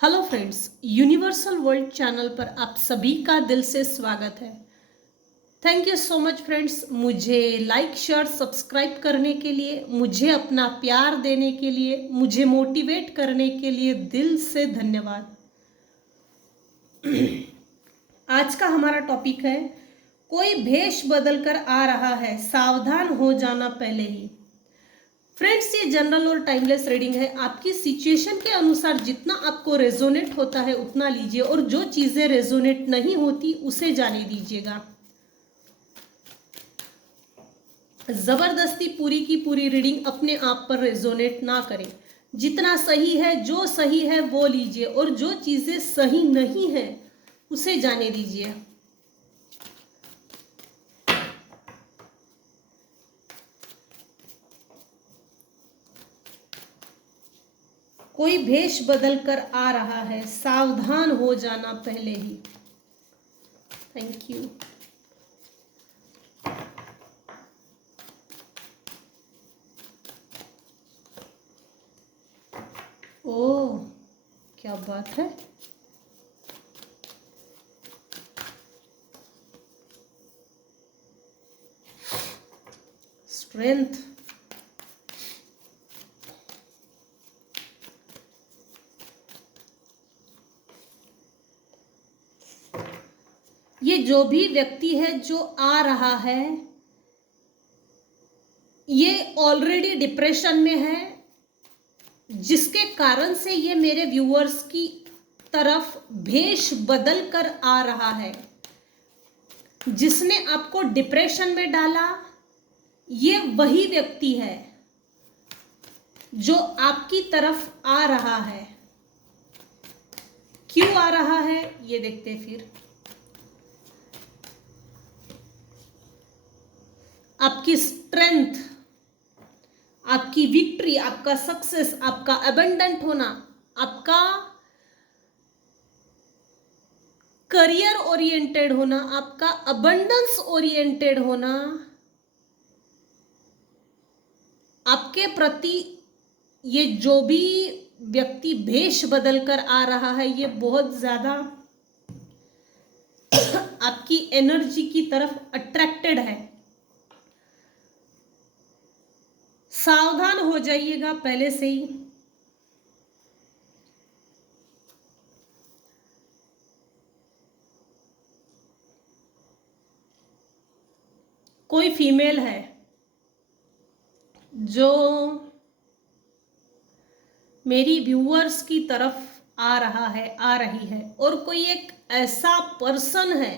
Hello friends, universal world channel पर आप सभी का दिल से स्वागत है। Thank you so much friends, मुझे लाइक शेयर सब्सक्राइब करने के लिए, मुझे अपना प्यार देने के लिए, मुझे मोटिवेट करने के लिए दिल से धन्यवाद। आज का हमारा टॉपिक है, कोई भेष बदल कर आ रहा है, सावधान हो जाना पहले ही। फ्रेंड्स, ये जनरल और टाइमलेस रीडिंग है। आपकी सिचुएशन के अनुसार जितना आपको रेजोनेट होता है उतना लीजिए, और जो चीजें रेजोनेट नहीं होती उसे जाने दीजिएगा। जबरदस्ती पूरी की पूरी रीडिंग अपने आप पर रेजोनेट ना करें। जितना सही है, जो सही है वो लीजिए, और जो चीजें सही नहीं है उसे जाने दीजिए। कोई भेष बदल कर आ रहा है, सावधान हो जाना पहले ही। Thank you. ओह, क्या बात है। स्ट्रेंथ, ये जो भी व्यक्ति है जो आ रहा है, ये ऑलरेडी डिप्रेशन में है, जिसके कारण से ये मेरे व्यूअर्स की तरफ भेष बदल कर आ रहा है। जिसने आपको डिप्रेशन में डाला, ये वही व्यक्ति है जो आपकी तरफ आ रहा है। क्यों आ रहा है ये देखते हैं फिर। आपकी स्ट्रेंथ, आपकी विक्ट्री, आपका सक्सेस, आपका अबंडेंट होना, आपका करियर ओरिएंटेड होना, आपका अबंडेंस ओरिएंटेड होना, आपके प्रति ये जो भी व्यक्ति भेष बदल कर आ रहा है, ये बहुत ज्यादा आपकी एनर्जी की तरफ अट्रैक्टेड है। सावधान हो जाइएगा पहले से ही। कोई फीमेल है जो मेरी व्यूअर्स की तरफ आ रहा है, आ रही है, और कोई एक ऐसा पर्सन है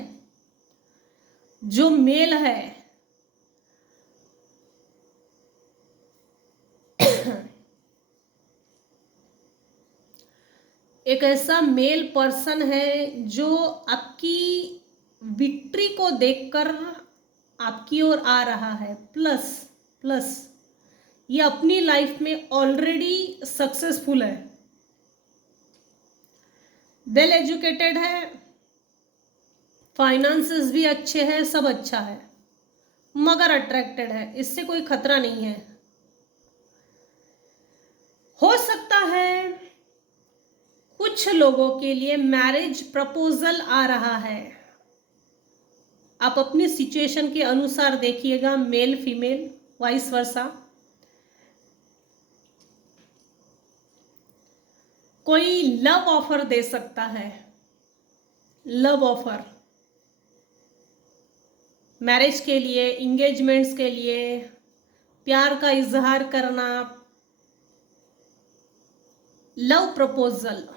जो मेल है, एक ऐसा मेल पर्सन है जो आपकी विक्ट्री को देखकर आपकी ओर आ रहा है। प्लस प्लस ये अपनी लाइफ में ऑलरेडी सक्सेसफुल है, वेल एजुकेटेड है, फाइनेंसेस भी अच्छे हैं, सब अच्छा है, मगर अट्रैक्टेड है। इससे कोई खतरा नहीं है। हो सकता है कुछ लोगों के लिए मैरिज प्रपोजल आ रहा है। आप अपनी सिचुएशन के अनुसार देखिएगा, मेल फीमेल वाइस वर्सा। कोई लव ऑफर दे सकता है, लव ऑफर मैरिज के लिए, इंगेजमेंट्स के लिए, प्यार का इजहार करना, लव प्रपोजल,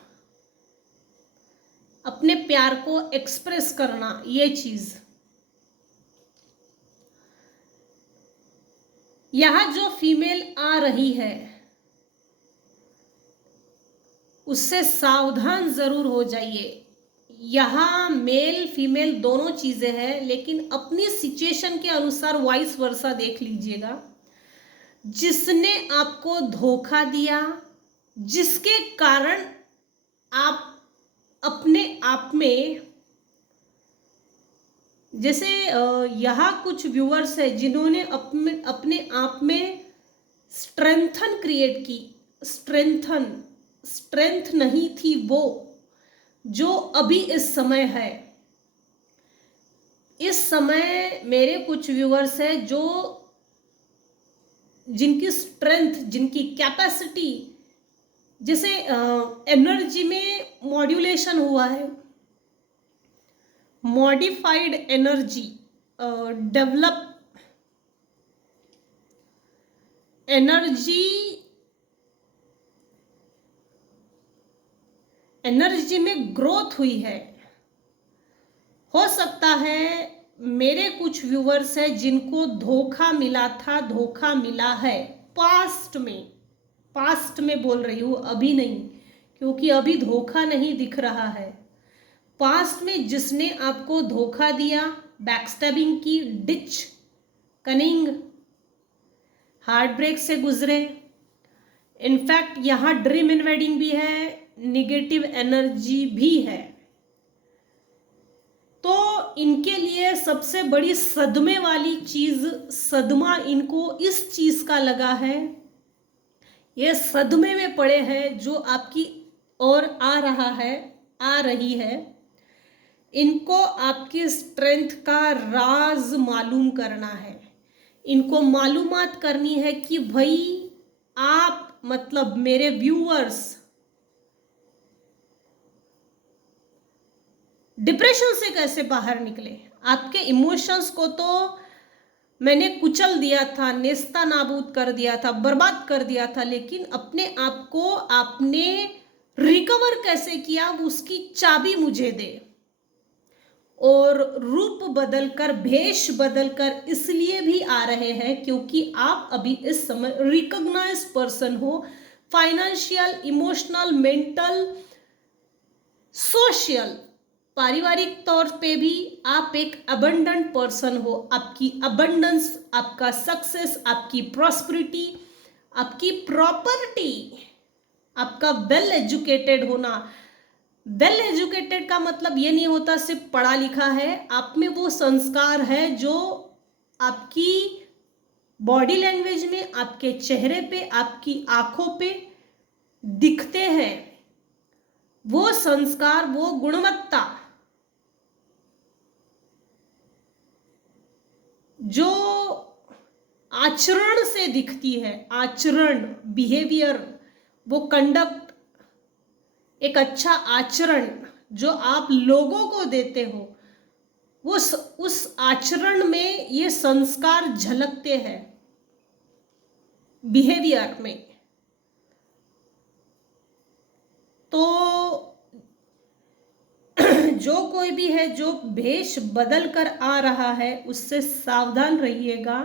अपने प्यार को एक्सप्रेस करना, ये चीज। यहां जो फीमेल आ रही है उससे सावधान जरूर हो जाइए। यहां मेल फीमेल दोनों चीजें हैं, लेकिन अपनी सिचुएशन के अनुसार वाइस वर्सा देख लीजिएगा। जिसने आपको धोखा दिया, जिसके कारण आप अपने आप में, जैसे यहाँ कुछ व्यूअर्स है जिन्होंने अपने आप में स्ट्रेंथन क्रिएट की, स्ट्रेंथन स्ट्रेंथ नहीं थी वो जो अभी इस समय है। इस समय मेरे कुछ व्यूअर्स हैं जो जिनकी स्ट्रेंथ, जिनकी कैपेसिटी, जैसे एनर्जी में मॉड्यूलेशन हुआ है, मॉडिफाइड एनर्जी डेवलप, एनर्जी में ग्रोथ हुई है। हो सकता है मेरे कुछ व्यूअर्स हैं जिनको धोखा मिला था, धोखा मिला है पास्ट में बोल रही हूँ, अभी नहीं, क्योंकि अभी धोखा नहीं दिख रहा है। पास्ट में जिसने आपको धोखा दिया, बैकस्टैबिंग की, डिच, कनिंग, हार्ट ब्रेक से गुजरे, इनफैक्ट यहाँ ड्रीम इन्वेडिंग भी है, निगेटिव एनर्जी भी है, तो इनके लिए सबसे बड़ी सदमे वाली चीज, सदमा इनको इस चीज का लगा है, ये सदमे में पड़े हैं जो आपकी ओर आ रही है। इनको आपकी स्ट्रेंथ का राज मालूम करना है, इनको मालूमात करनी है कि भाई आप, मतलब मेरे व्यूअर्स, डिप्रेशन से कैसे बाहर निकले। आपके इमोशंस को तो मैंने कुचल दिया था, नेस्ता नाबूद कर दिया था, बर्बाद कर दिया था, लेकिन अपने आप को आपने रिकवर कैसे किया, उसकी चाबी मुझे दे। और रूप बदलकर, भेष बदलकर इसलिए भी आ रहे हैं क्योंकि आप अभी इस समय रिकॉग्नाइज पर्सन हो, फाइनेंशियल, इमोशनल, मेंटल, सोशल, पारिवारिक तौर पे भी आप एक अबंडेंट पर्सन हो। आपकी अबंडेंस, आपका सक्सेस, आपकी प्रॉस्पेरिटी, आपकी प्रॉपर्टी, आपका वेल एजुकेटेड होना। वेल एजुकेटेड का मतलब ये नहीं होता सिर्फ पढ़ा लिखा है, आप में वो संस्कार है जो आपकी बॉडी लैंग्वेज में, आपके चेहरे पे, आपकी आंखों पे दिखते हैं। वो संस्कार, वो गुणवत्ता जो आचरण से दिखती है, आचरण, बिहेवियर, वो कंडक्ट, एक अच्छा आचरण जो आप लोगों को देते हो, उस आचरण में ये संस्कार झलकते हैं, बिहेवियर में। तो जो कोई भी है जो भेष बदल कर आ रहा है, उससे सावधान रहिएगा।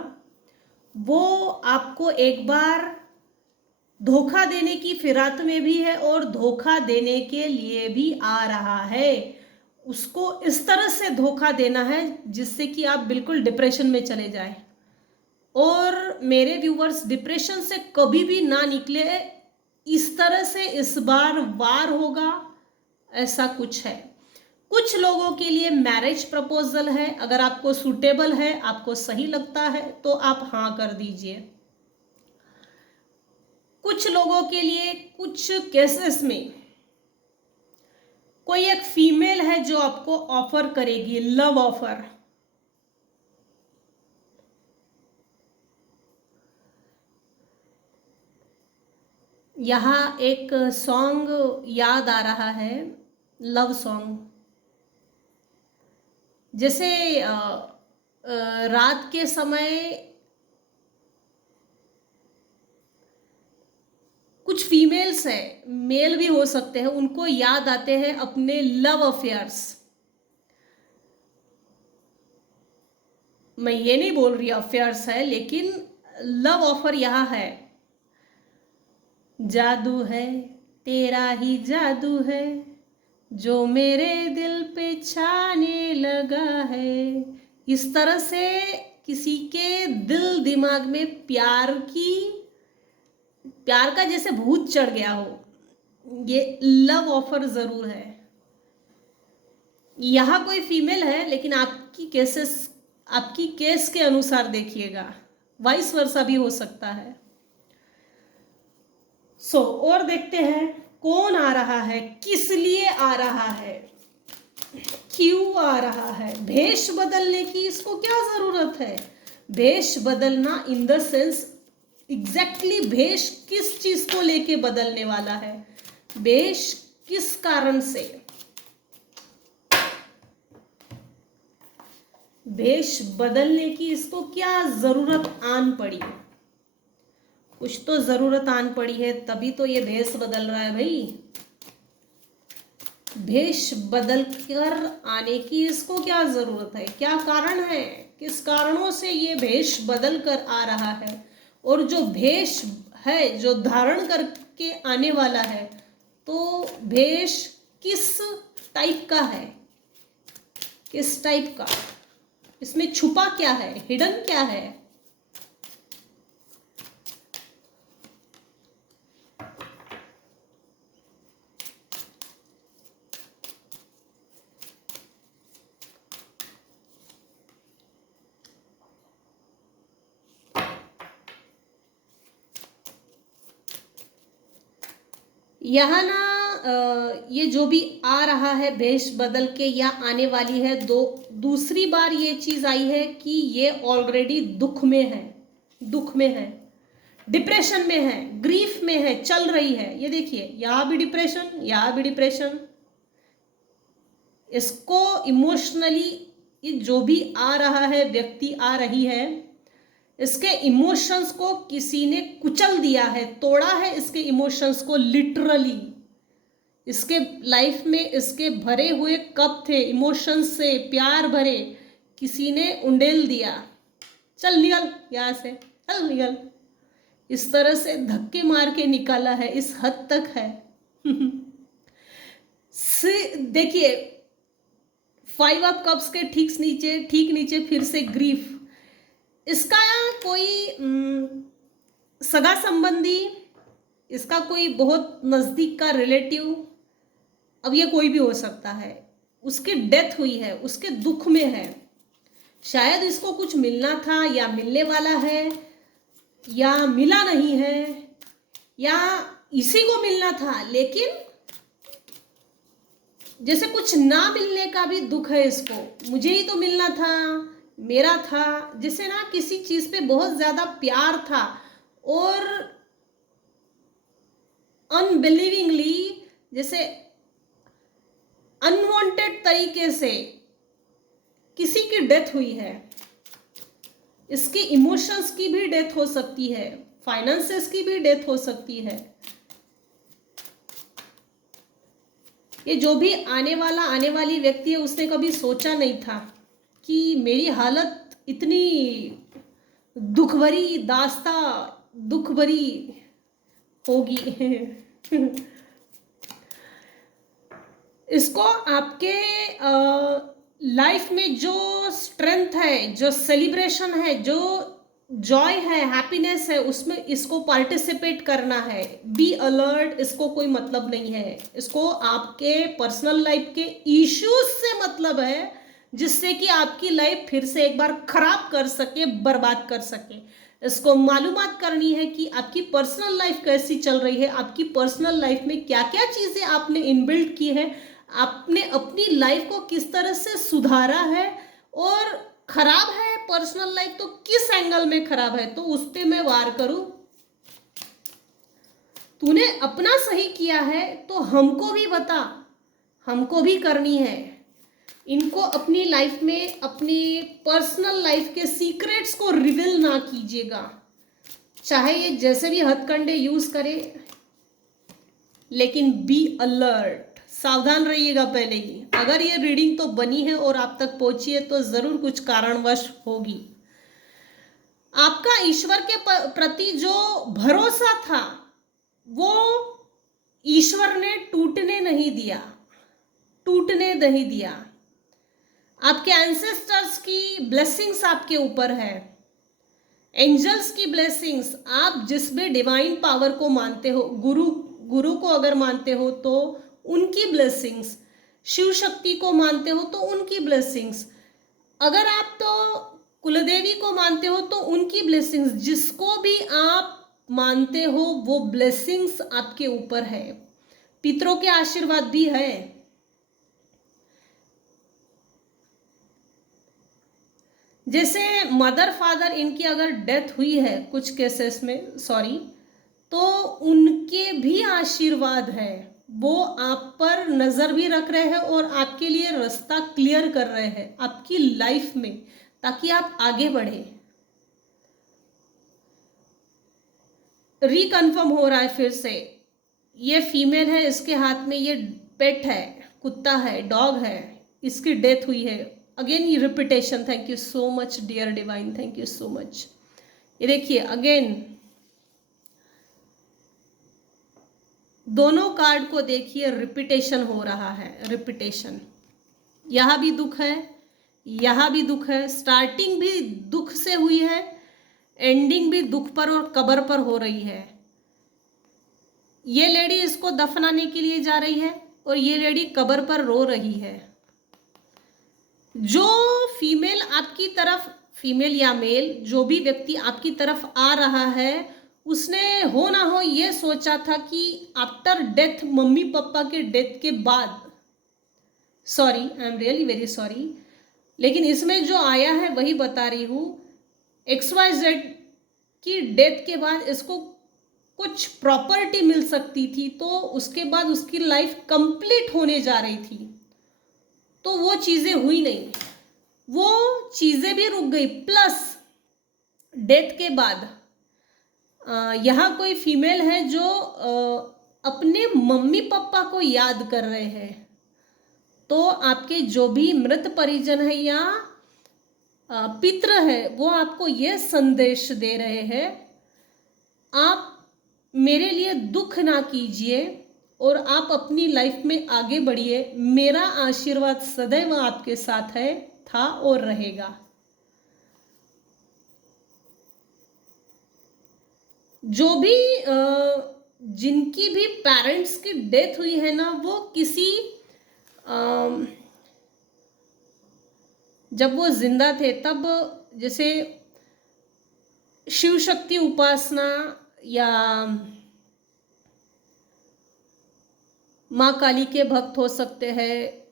वो आपको एक बार धोखा देने की फिराक में भी है और धोखा देने के लिए भी आ रहा है। उसको इस तरह से धोखा देना है जिससे कि आप बिल्कुल डिप्रेशन में चले जाएं। और मेरे व्यूवर्स, डिप्रेशन से कभी भी ना निकले, इस तरह से इस बार वार होगा, ऐसा कुछ है। कुछ लोगों के लिए मैरिज प्रपोजल है, अगर आपको सूटेबल है, आपको सही लगता है तो आप हाँ कर दीजिए। कुछ लोगों के लिए कुछ केसेस में कोई एक फीमेल है जो आपको ऑफर करेगी, लव ऑफर। यहाँ एक सॉन्ग याद आ रहा है, लव सॉन्ग। जैसे रात के समय कुछ फीमेल्स हैं, मेल भी हो सकते हैं, उनको याद आते हैं अपने लव अफेयर्स। मैं ये नहीं बोल रही अफेयर्स है, लेकिन लव ऑफर यहाँ है। जादू है, तेरा ही जादू है, जो मेरे दिल पे छाने लगा है। इस तरह से किसी के दिल दिमाग में प्यार का जैसे भूत चढ़ गया हो, ये लव ऑफर जरूर है। यहाँ कोई फीमेल है, लेकिन आपकी केस के अनुसार देखिएगा, वाइस वर्सा भी हो सकता है। और देखते हैं कौन आ रहा है, किस लिए आ रहा है, क्यों आ रहा है, भेष बदलने की इसको क्या जरूरत है। भेष बदलना इन द सेंस एग्जैक्टली भेष किस चीज को लेके बदलने वाला है, भेष किस कारण से, भेष बदलने की इसको क्या जरूरत आन पड़ी। कुछ तो जरूरत आन पड़ी है तभी तो ये भेष बदल रहा है भाई। भेष बदल कर आने की इसको क्या जरूरत है, क्या कारण है, किस कारणों से ये भेष बदल कर आ रहा है। और जो भेष है जो धारण करके आने वाला है, तो भेष किस टाइप का है, किस टाइप का, इसमें छुपा क्या है, हिडन क्या है। यहाँ ना ये जो भी आ रहा है भेष बदल के या आने वाली है, दूसरी बार ये चीज आई है कि ये ऑलरेडी दुख में है, दुख में है, डिप्रेशन में है, ग्रीफ में है, चल रही है। ये देखिए यहाँ भी डिप्रेशन, यहाँ भी डिप्रेशन। इसको इमोशनली ये जो भी आ रहा है, व्यक्ति आ रही है, इसके इमोशंस को किसी ने कुचल दिया है, तोड़ा है इसके इमोशंस को लिटरली। इसके लाइफ में इसके भरे हुए कप थे इमोशंस से, प्यार भरे, किसी ने उंडेल दिया, चल निकल यहाँ से, चल निकल। इस तरह से धक्के मार के निकाला है, इस हद तक है। देखिए 5 ऑफ कप्स के ठीक नीचे फिर से ग्रीफ। इसका कोई सगा संबंधी, इसका कोई बहुत नजदीक का रिलेटिव, अब ये कोई भी हो सकता है, उसकी डेथ हुई है, उसके दुख में है। शायद इसको कुछ मिलना था या मिलने वाला है या मिला नहीं है या इसी को मिलना था, लेकिन जैसे कुछ ना मिलने का भी दुख है इसको। मुझे ही तो मिलना था, मेरा था, जैसे ना किसी चीज पे बहुत ज्यादा प्यार था और अनबिलीविंगली, जैसे अनवांटेड तरीके से किसी की डेथ हुई है। इसकी इमोशंस की भी डेथ हो सकती है, फाइनेंसेस की भी डेथ हो सकती है। ये जो भी आने वाली व्यक्ति है, उसने कभी सोचा नहीं था कि मेरी हालत इतनी दुख भरी दुख भरी होगी। इसको आपके लाइफ में जो स्ट्रेंथ है, जो सेलिब्रेशन है, जो जॉय है, हैप्पीनेस है, उसमें इसको पार्टिसिपेट करना है। बी अलर्ट, इसको कोई मतलब नहीं है। इसको आपके पर्सनल लाइफ के इश्यूज से मतलब है, जिससे कि आपकी लाइफ फिर से एक बार खराब कर सके, बर्बाद कर सके। इसको मालूमात करनी है कि आपकी पर्सनल लाइफ कैसी चल रही है, आपकी पर्सनल लाइफ में क्या क्या चीजें आपने इनबिल्ट की है, आपने अपनी लाइफ को किस तरह से सुधारा है, और खराब है पर्सनल लाइफ तो किस एंगल में खराब है, तो उस पे मैं वार करूं। तूने अपना सही किया है तो हमको भी बता, हमको भी करनी है। इनको अपनी लाइफ में, अपनी पर्सनल लाइफ के सीक्रेट्स को रिवील ना कीजिएगा, चाहे ये जैसे भी हथकंडे यूज करे, लेकिन बी अलर्ट, सावधान रहिएगा पहले ही। अगर ये रीडिंग तो बनी है और आप तक पहुंची है तो जरूर कुछ कारणवश होगी। आपका ईश्वर के प्रति जो भरोसा था वो ईश्वर ने टूटने नहीं दिया, टूटने नहीं दिया। आपके एंसेस्टर्स की ब्लेसिंग्स आपके ऊपर है, एंजल्स की ब्लेसिंग्स। आप जिस भी डिवाइन पावर को मानते हो, गुरु को अगर मानते हो तो उनकी ब्लेसिंग्स, शिव शक्ति को मानते हो तो उनकी ब्लेसिंग्स, अगर आप तो कुलदेवी को मानते हो तो उनकी ब्लेसिंग्स, जिसको भी आप मानते हो वो ब्लेसिंग्स आपके ऊपर है। पितरों के आशीर्वाद भी है। जैसे मदर फादर इनकी अगर डेथ हुई है कुछ केसेस में, सॉरी, तो उनके भी आशीर्वाद है, वो आप पर नजर भी रख रहे हैं और आपके लिए रास्ता क्लियर कर रहे हैं आपकी लाइफ में, ताकि आप आगे बढ़े। रिकन्फर्म हो रहा है फिर से, ये फीमेल है, इसके हाथ में ये पेट है, कुत्ता है, डॉग है, इसकी डेथ हुई है। अगेन ये repetition, thank you so much dear divine, thank you so much. ये देखिए अगेन दोनों कार्ड को देखिए, रिपीटेशन हो रहा है, रिपीटेशन। यहाँ भी दुख है, यहाँ भी दुख है, स्टार्टिंग भी दुख से हुई है, एंडिंग भी दुख पर और कब्र पर हो रही है। ये लेडी इसको दफनाने के लिए जा रही है और ये लेडी कब्र पर रो रही है। जो फीमेल आपकी तरफ, फीमेल या मेल, जो भी व्यक्ति आपकी तरफ आ रहा है, उसने हो ना हो ये सोचा था कि आफ्टर डेथ, मम्मी पापा के डेथ के बाद, sorry I am really very sorry, लेकिन इसमें जो आया है वही बता रही हूँ, XYZ की डेथ के बाद इसको कुछ प्रॉपर्टी मिल सकती थी, तो उसके बाद उसकी लाइफ कंप्लीट होने जा रही थी, तो वो चीज़ें हुई नहीं, वो चीज़ें भी रुक गई। प्लस डेथ के बाद यहाँ कोई फीमेल है जो अपने मम्मी पापा को याद कर रहे हैं, तो आपके जो भी मृत परिजन है या पितृ है, वो आपको ये संदेश दे रहे हैं, आप मेरे लिए दुख ना कीजिए और आप अपनी लाइफ में आगे बढ़िए, मेरा आशीर्वाद सदैव आपके साथ है, था और रहेगा। जो भी जिनकी भी पेरेंट्स की डेथ हुई है ना, वो किसी जब वो जिंदा थे तब, जैसे शिव शक्ति उपासना या माँ काली के भक्त हो सकते हैं,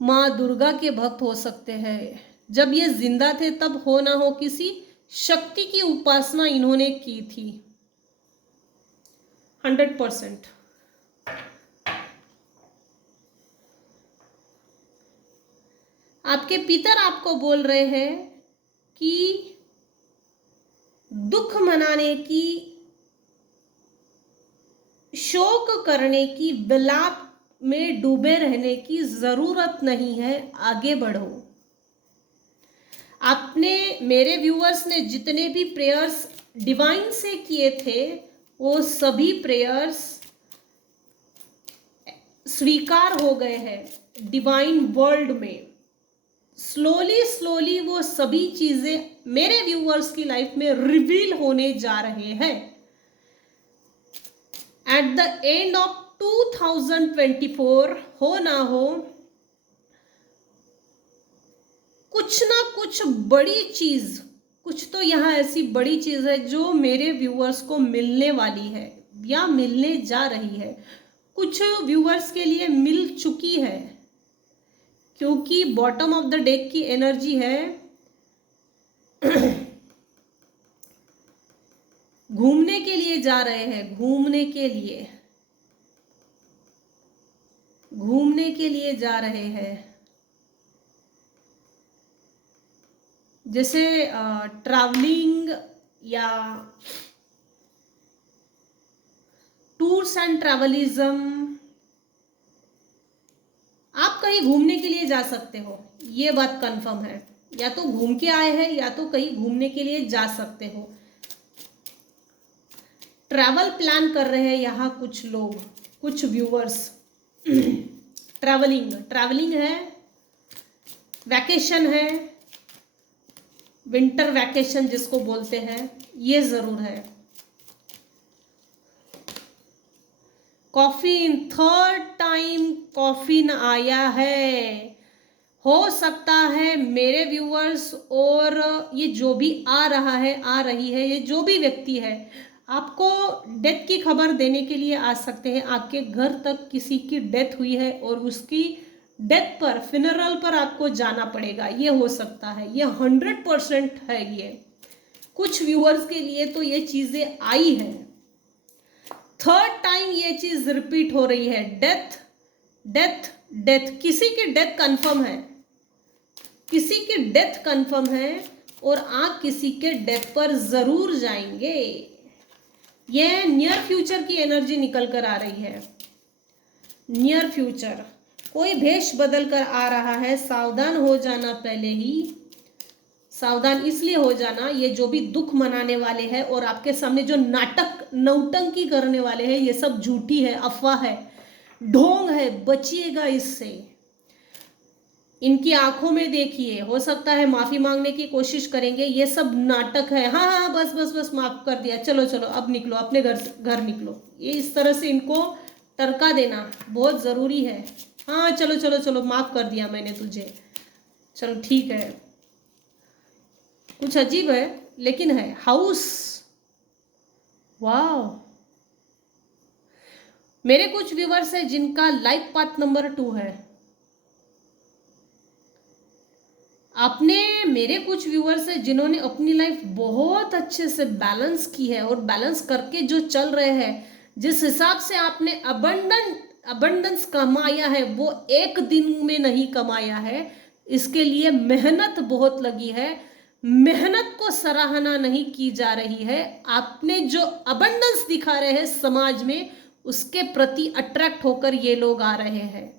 माँ दुर्गा के भक्त हो सकते हैं, जब ये जिंदा थे तब हो ना हो किसी शक्ति की उपासना इन्होंने की थी 100%। आपके पितर आपको बोल रहे हैं कि दुख मनाने की, शोक करने की, विलाप में डूबे रहने की जरूरत नहीं है, आगे बढ़ो। आपने, मेरे व्यूअर्स ने जितने भी प्रेयर्स डिवाइन से किए थे, वो सभी प्रेयर्स स्वीकार हो गए हैं डिवाइन वर्ल्ड में। स्लोली स्लोली वो सभी चीजें मेरे व्यूअर्स की लाइफ में रिवील होने जा रहे हैं। एट द एंड ऑफ 2024 हो ना हो, कुछ ना कुछ बड़ी चीज, कुछ तो यहाँ ऐसी बड़ी चीज है जो मेरे व्यूअर्स को मिलने वाली है या मिलने जा रही है। कुछ व्यूअर्स के लिए मिल चुकी है, क्योंकि बॉटम ऑफ द डेक की एनर्जी है घूमने के लिए जा रहे हैं, घूमने के लिए, घूमने के लिए जा रहे हैं। जैसे ट्रैवलिंग या टूर्स एंड ट्रैवलिज्म, आप कहीं घूमने के लिए जा सकते हो, ये बात कंफर्म है। या तो घूम के आए हैं या तो कहीं घूमने के लिए जा सकते हो। ट्रैवल प्लान कर रहे हैं यहाँ कुछ लोग, कुछ व्यूअर्स। ट्रैवलिंग है, वैकेशन है, विंटर वैकेशन जिसको बोलते हैं, ये जरूर है। कॉफिन, थर्ड टाइम कॉफिन आया है। हो सकता है मेरे व्यूअर्स और ये जो भी आ रहा है, आ रही है, ये जो भी व्यक्ति है, आपको डेथ की खबर देने के लिए आ सकते हैं। आपके घर तक किसी की डेथ हुई है और उसकी डेथ पर, फ्यूनरल पर आपको जाना पड़ेगा, ये हो सकता है। ये 100% है। ये कुछ व्यूअर्स के लिए तो ये चीजें आई है। थर्ड टाइम ये चीज रिपीट हो रही है। डेथ डेथ डेथ, किसी की डेथ कंफर्म है, किसी की डेथ कंफर्म है और आप किसी के डेथ पर जरूर जाएंगे। ये नियर फ्यूचर की एनर्जी निकल कर आ रही है। नियर फ्यूचर, कोई भेष बदल कर आ रहा है। सावधान हो जाना, पहले ही सावधान इसलिए हो जाना, ये जो भी दुख मनाने वाले हैं और आपके सामने जो नाटक नौटंकी करने वाले हैं, ये सब झूठी है, अफवाह है, ढोंग है, बचिएगा इससे। इनकी आंखों में देखिए, हो सकता है माफी मांगने की कोशिश करेंगे, ये सब नाटक है। हाँ हाँ बस बस बस माफ कर दिया, चलो चलो अब निकलो, अपने घर निकलो। ये इस तरह से इनको टरका देना बहुत जरूरी है। हाँ चलो चलो चलो, माफ कर दिया मैंने तुझे, चलो ठीक है। कुछ अजीब है लेकिन है। हाउस, वाह। मेरे कुछ व्यूवर्स है जिनका लाइफ पाथ नंबर 2 है। आपने, मेरे कुछ व्यूअर्स हैं जिन्होंने अपनी लाइफ बहुत अच्छे से बैलेंस की है और बैलेंस करके जो चल रहे हैं। जिस हिसाब से आपने अबंडेंस कमाया है, वो एक दिन में नहीं कमाया है। इसके लिए मेहनत बहुत लगी है। मेहनत को सराहना नहीं की जा रही है। आपने जो अबंडेंस दिखा रहे हैं समाज में, उसके प्रति अट्रैक्ट होकर ये लोग आ रहे हैं।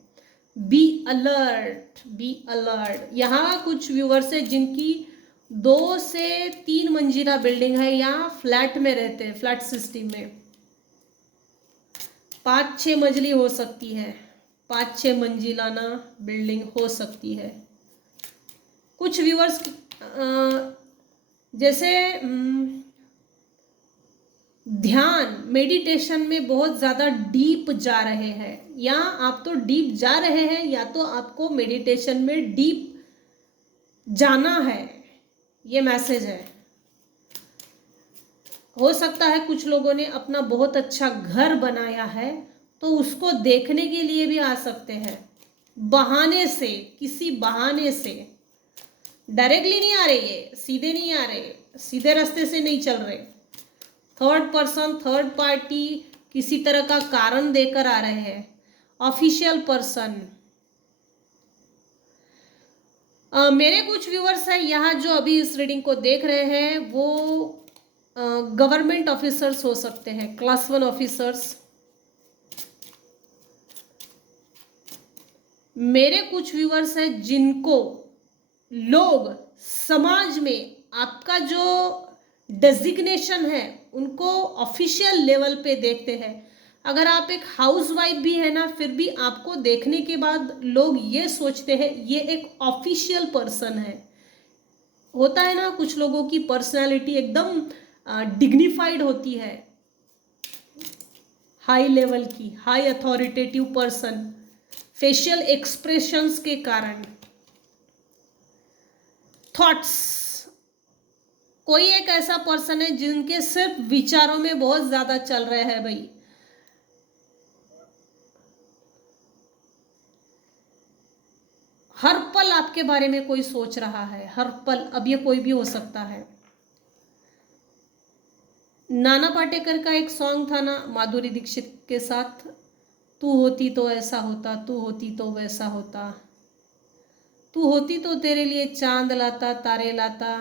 B alert, be alert. यहाँ कुछ व्यूवर्स है जिनकी 2 से 3 मंजिला बिल्डिंग है, या फ्लैट में रहते हैं, फ्लैट सिस्टम में। 5-6 मंजिली हो सकती है, 5-6 मंजिला ना बिल्डिंग हो सकती है। कुछ व्यूवर्स जैसे ध्यान, मेडिटेशन में बहुत ज़्यादा डीप जा रहे हैं, या आप तो डीप जा रहे हैं या तो आपको मेडिटेशन में डीप जाना है, ये मैसेज है। हो सकता है कुछ लोगों ने अपना बहुत अच्छा घर बनाया है, तो उसको देखने के लिए भी आ सकते हैं, बहाने से, किसी बहाने से। डायरेक्टली नहीं आ रहे, ये सीधे नहीं आ रहे, सीधे रास्ते से नहीं चल रहे। थर्ड पर्सन, थर्ड पार्टी किसी तरह का कारण देकर आ रहे हैं। Official person. मेरे कुछ व्यूअर्स हैं यहाँ जो अभी इस रीडिंग को देख रहे हैं, वो गवर्नमेंट ऑफिसर्स हो सकते हैं, क्लास 1 ऑफिसर्स। मेरे कुछ व्यूअर्स हैं जिनको लोग समाज में, आपका जो डेजिग्नेशन है, उनको ऑफिशियल लेवल पे देखते हैं। अगर आप एक हाउसवाइफ भी है ना, फिर भी आपको देखने के बाद लोग ये सोचते हैं ये एक ऑफिशियल पर्सन है। होता है ना, कुछ लोगों की पर्सनालिटी एकदम डिग्निफाइड होती है, हाई लेवल की, high authoritative person, facial expressions के कारण। थॉट्स, कोई एक ऐसा पर्सन है जिनके सिर्फ विचारों में बहुत ज्यादा चल रहे हैं भाई। हर पल आपके बारे में कोई सोच रहा है, हर पल। अब ये कोई भी हो सकता है। नाना पाटेकर का एक सॉन्ग था ना माधुरी दीक्षित के साथ, तू होती तो ऐसा होता, तू होती तो वैसा होता, तू होती तो तेरे लिए चांद लाता, तारे लाता।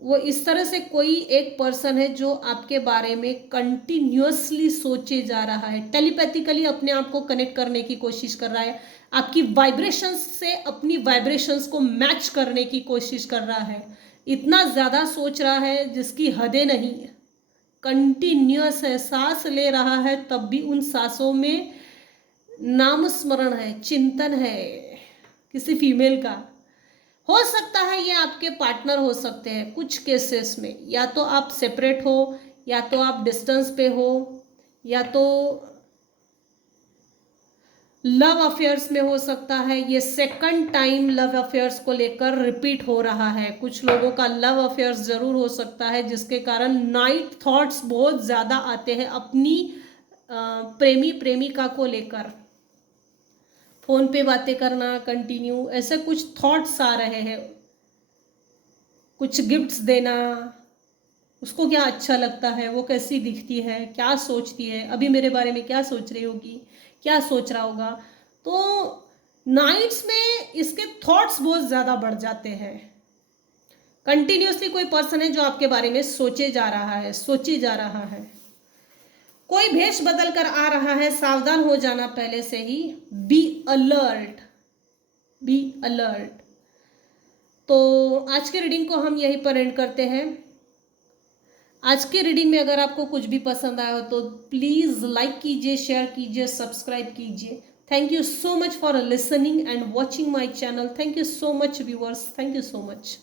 वो इस तरह से कोई एक पर्सन है जो आपके बारे में कंटिन्यूअसली सोचे जा रहा है, टेलीपैथिकली अपने आप को कनेक्ट करने की कोशिश कर रहा है, आपकी वाइब्रेशंस से अपनी वाइब्रेशंस को मैच करने की कोशिश कर रहा है। इतना ज़्यादा सोच रहा है जिसकी हदें नहीं। कंटिन्यूअस है, सांस ले रहा है तब भी उन सांसों में नाम स्मरण है, चिंतन है किसी फीमेल का। हो सकता है ये आपके पार्टनर हो सकते हैं कुछ केसेस में, या तो आप सेपरेट हो, या तो आप डिस्टेंस पे हो, या तो लव अफेयर्स में हो सकता है ये सेकंड टाइम लव अफेयर्स को लेकर रिपीट हो रहा है। कुछ लोगों का लव अफेयर्स जरूर हो सकता है जिसके कारण नाइट थॉट्स बहुत ज़्यादा आते हैं अपनी प्रेमी प्रेमिका को लेकर। फोन पे बातें करना कंटिन्यू, ऐसे कुछ थॉट्स आ रहे हैं। कुछ गिफ्ट्स देना, उसको क्या अच्छा लगता है, वो कैसी दिखती है, क्या सोचती है, अभी मेरे बारे में क्या सोच रही होगी, क्या सोच रहा होगा। तो नाइट्स में इसके थॉट्स बहुत ज़्यादा बढ़ जाते हैं। कंटिन्यूसली कोई पर्सन है जो आपके बारे में सोचे जा रहा है, सोची जा रहा है। कोई भेष बदल कर आ रहा है, सावधान हो जाना पहले से ही। Be alert, be alert. तो आज के रीडिंग को हम यहीं पर एंड करते हैं। आज के रीडिंग में अगर आपको कुछ भी पसंद आया हो तो प्लीज़ लाइक कीजिए, शेयर कीजिए, सब्सक्राइब कीजिए। Thank you so much for listening and watching my channel. Thank you so much viewers, thank you so much.